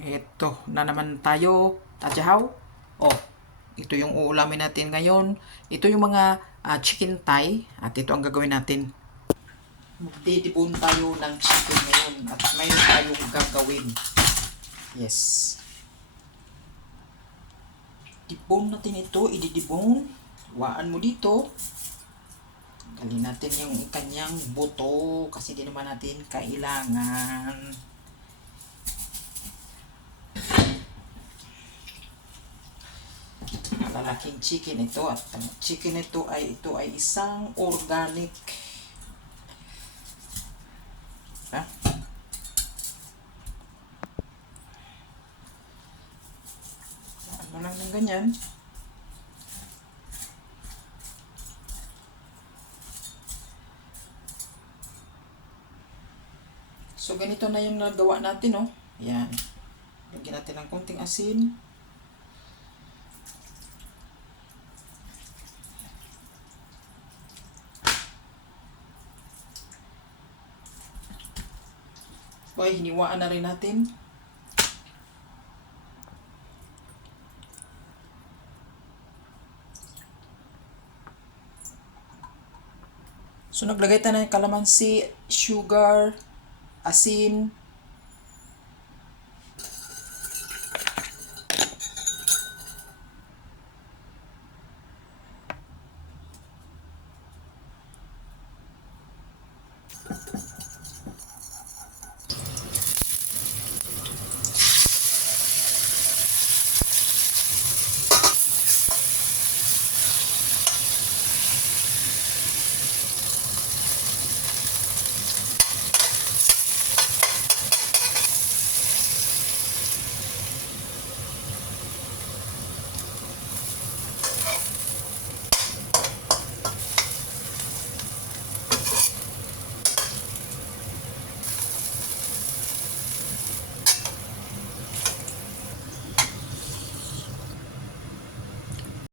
Ito na naman tayo, Tajahaw. Oh, ito yung uulamin natin ngayon. Ito yung mga chicken thigh at ito ang gagawin natin. Magdidibon tayo ng chicken ngayon at mayroon tayong gagawin. Yes. Dibon natin ito, ididibon. Waan mo dito. Tanggalin natin yung kanyang buto kasi di naman natin kailangan. Lalaking chicken ito at ang chicken ito ay isang organic. Ha? Ano lang ng ganyan. So ganito na yung nagawa natin, no? Yan. Lagyan natin ng konting asin. Okay, hiniwaan na rin natin. So naglagay tayo ng kalamansi, sugar, asin,